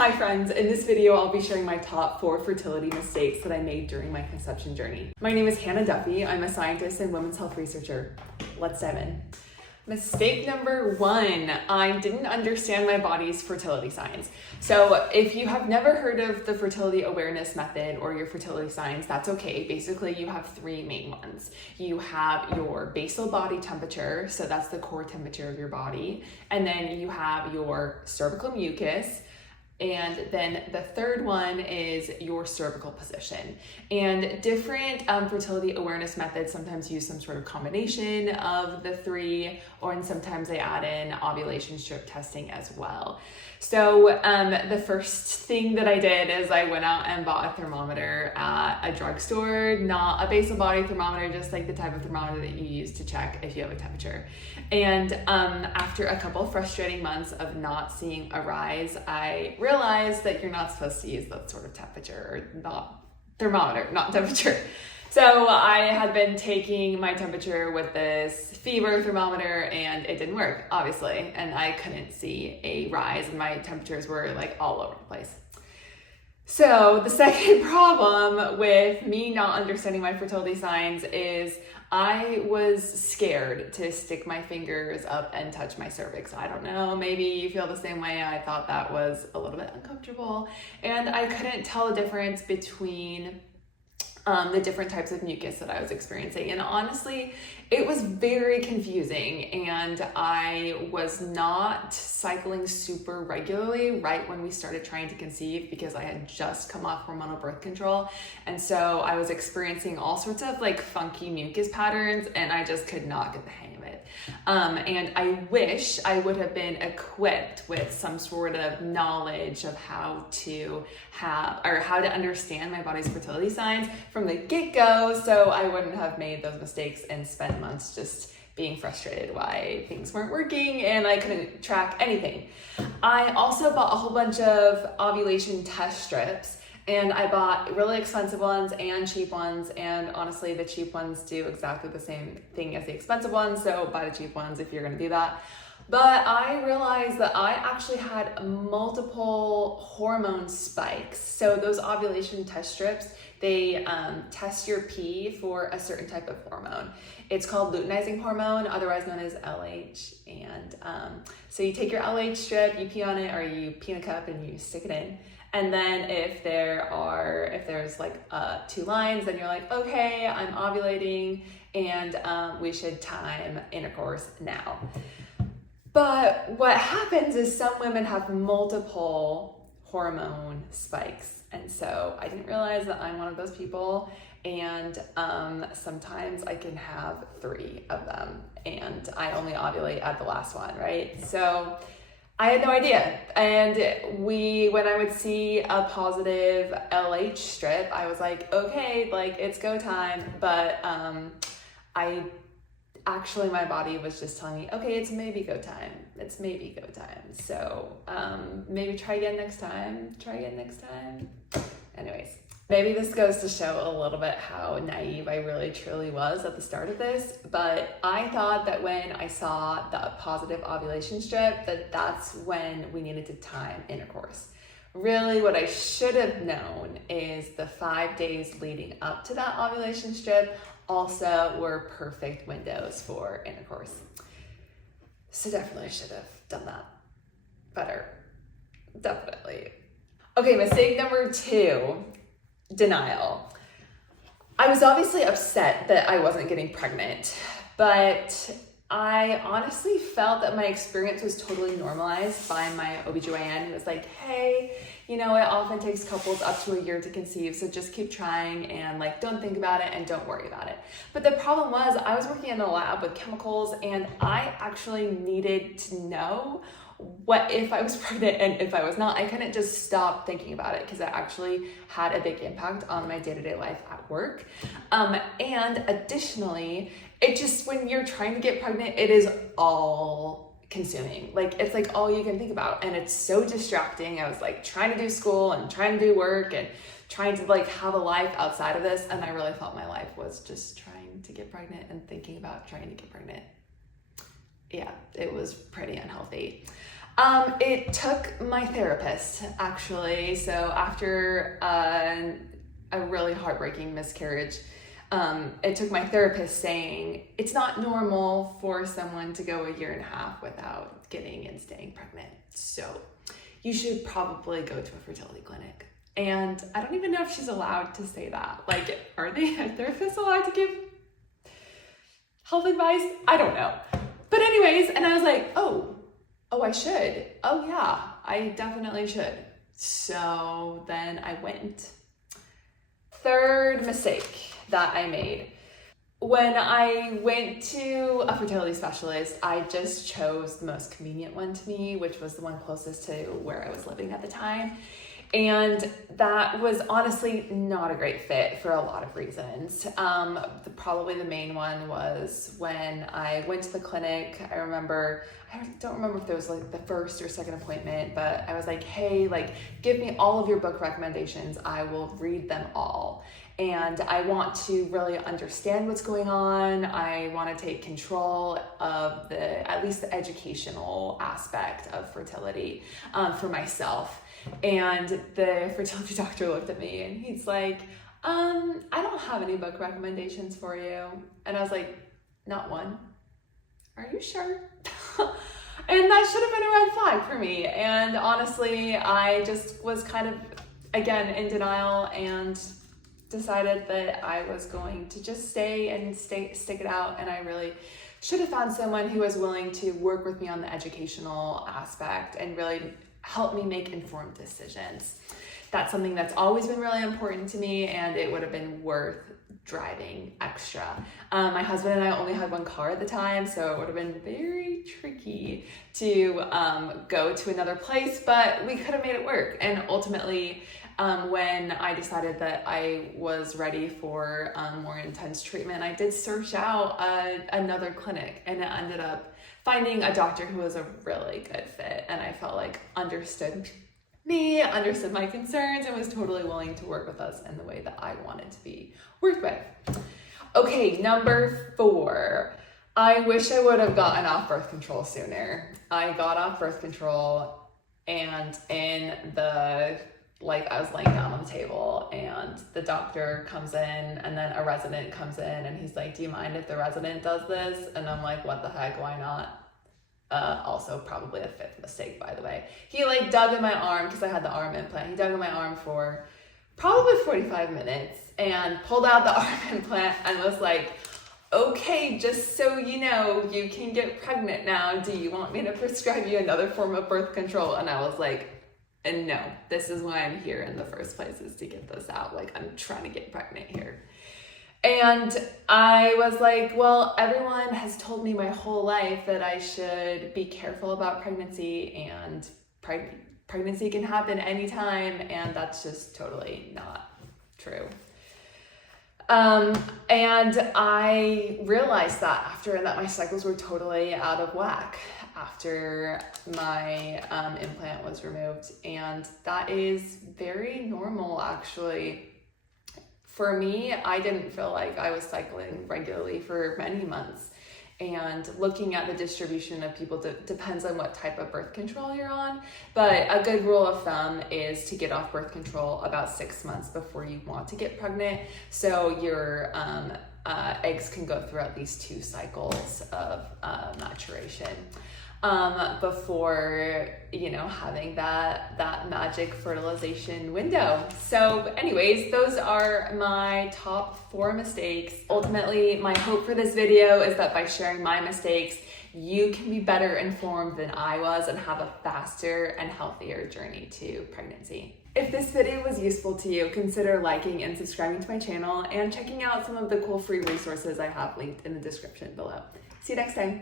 Hi friends, in this video I'll be sharing my top 4 fertility mistakes that I made during my conception journey. My name is Hannah Duffy. I'm a scientist and women's health researcher. Let's dive in. Mistake number 1, I didn't understand my body's fertility signs. So if you have never heard of the fertility awareness method or your fertility signs, that's okay. Basically, you have 3 main ones. You have your basal body temperature, so that's the core temperature of your body. And then you have your cervical mucus. And then the third one is your cervical position. And different fertility awareness methods sometimes use some sort of combination of the 3, and sometimes they add in ovulation strip testing as well. So the first thing that I did is I went out and bought a thermometer at a drugstore, not a basal body thermometer, just like the type of thermometer that you use to check if you have a temperature. And after a couple frustrating months of not seeing a rise, I realized that you're not supposed to use that sort of temperature, or not thermometer, not temperature. So I had been taking my temperature with this fever thermometer and it didn't work, obviously. And I couldn't see a rise and my temperatures were like all over the place. So the second problem with me not understanding my fertility signs is I was scared to stick my fingers up and touch my cervix. I don't know, maybe you feel the same way. I thought that was a little bit uncomfortable and I couldn't tell the difference between the different types of mucus that I was experiencing. And honestly, it was very confusing and I was not cycling super regularly right when we started trying to conceive because I had just come off hormonal birth control. And so I was experiencing all sorts of like funky mucus patterns and I just could not get the hang of it. And I wish I would have been equipped with some sort of knowledge of how to understand my body's fertility signs from the get-go, so I wouldn't have made those mistakes and spent months just being frustrated why things weren't working and I couldn't track anything. I also bought a whole bunch of ovulation test strips. And I bought really expensive ones and cheap ones, and honestly, the cheap ones do exactly the same thing as the expensive ones, so buy the cheap ones if you're gonna do that. But I realized that I actually had multiple hormone spikes. So those ovulation test strips, they test your pee for a certain type of hormone. It's called luteinizing hormone, otherwise known as LH. And so you take your LH strip, you pee on it, or you pee in a cup and you stick it in. And then if there's like 2 lines, then you're like, okay, I'm ovulating and we should time intercourse now. But what happens is some women have multiple hormone spikes. And so I didn't realize that I'm one of those people. And sometimes I can have 3 of them and I only ovulate at the last one, right? So I had no idea. And when I would see a positive LH strip, I was like, okay, like it's go time. But my body was just telling me, okay, it's maybe go time. It's maybe go time. So maybe try again next time. Anyways, maybe this goes to show a little bit how naive I really truly was at the start of this, but I thought that when I saw the positive ovulation strip, that's when we needed to time intercourse. Really, what I should have known is the 5 days leading up to that ovulation strip also were perfect windows for intercourse. So definitely should have done that better. Definitely. Okay, mistake number 2. Denial. I was obviously upset that I wasn't getting pregnant, but I honestly felt that my experience was totally normalized by my OBGYN. It was like, hey, you know, it often takes couples up to a year to conceive, so just keep trying and like don't think about it and don't worry about it. But the problem was I was working in a lab with chemicals and I actually needed to know what if I was pregnant and if I was not. I couldn't just stop thinking about it because it actually had a big impact on my day-to-day life at work. And additionally, when you're trying to get pregnant, it is all consuming. Like it's like all you can think about and it's so distracting. I was like trying to do school and trying to do work and trying to like have a life outside of this, and I really felt my life was just trying to get pregnant and thinking about trying to get pregnant. Yeah, it was pretty unhealthy. It took my therapist, actually. So after a really heartbreaking miscarriage, it took my therapist saying, it's not normal for someone to go 1.5 years without getting and staying pregnant. So you should probably go to a fertility clinic. And I don't even know if she's allowed to say that. Like, are therapists allowed to give health advice? I don't know. But anyways, and I was like, oh, I should. Oh yeah, I definitely should. So then I went. Third mistake that I made. When I went to a fertility specialist, I just chose the most convenient one to me, which was the one closest to where I was living at the time. And that was honestly not a great fit for a lot of reasons. Probably the main one was when I went to the clinic. I don't remember if there was like the first or second appointment, but I was like, hey, like, give me all of your book recommendations. I will read them all. And I want to really understand what's going on. I want to take control of at least the educational aspect of fertility for myself. And the fertility doctor looked at me and he's like, I don't have any book recommendations for you. And I was like, not one. Are you sure? And that should have been a red flag for me. And honestly, I just was kind of, again, in denial and decided that I was going to just stick it out. And I really should have found someone who was willing to work with me on the educational aspect and really help me make informed decisions. That's something that's always been really important to me, and it would have been worth driving extra. My husband and I only had one car at the time, so it would have been very tricky to go to another place, but we could have made it work. And ultimately, when I decided that I was ready for more intense treatment, I did search out another clinic, and it ended up finding a doctor who was a really good fit, and I felt like understood me, understood my concerns, and was totally willing to work with us in the way that I wanted to be worked with. Okay, number 4. I wish I would have gotten off birth control sooner. I got off birth control, and I was laying down on the table and the doctor comes in, and then a resident comes in and he's like, do you mind if the resident does this? And I'm like, what the heck, why not? Also probably a 5th mistake, by the way. He like dug in my arm because I had the arm implant. He dug in my arm for probably 45 minutes and pulled out the arm implant and was like, okay, just so you know, you can get pregnant now. Do you want me to prescribe you another form of birth control? And I was like, and no, this is why I'm here in the first place, is to get this out. Like, I'm trying to get pregnant here. And I was like, well, everyone has told me my whole life that I should be careful about pregnancy, and pregnancy can happen anytime, and that's just totally not true. And I realized that after that my cycles were totally out of whack after my implant was removed, and that is very normal, actually. For me, I didn't feel like I was cycling regularly for many months, and looking at the distribution of people depends on what type of birth control you're on, but a good rule of thumb is to get off birth control about 6 months before you want to get pregnant, so your eggs can go through at least 2 cycles of maturation before, having that magic fertilization window. So anyways, those are my top 4 mistakes. Ultimately, my hope for this video is that by sharing my mistakes, you can be better informed than I was and have a faster and healthier journey to pregnancy. If this video was useful to you, consider liking and subscribing to my channel and checking out some of the cool free resources I have linked in the description below. See you next time.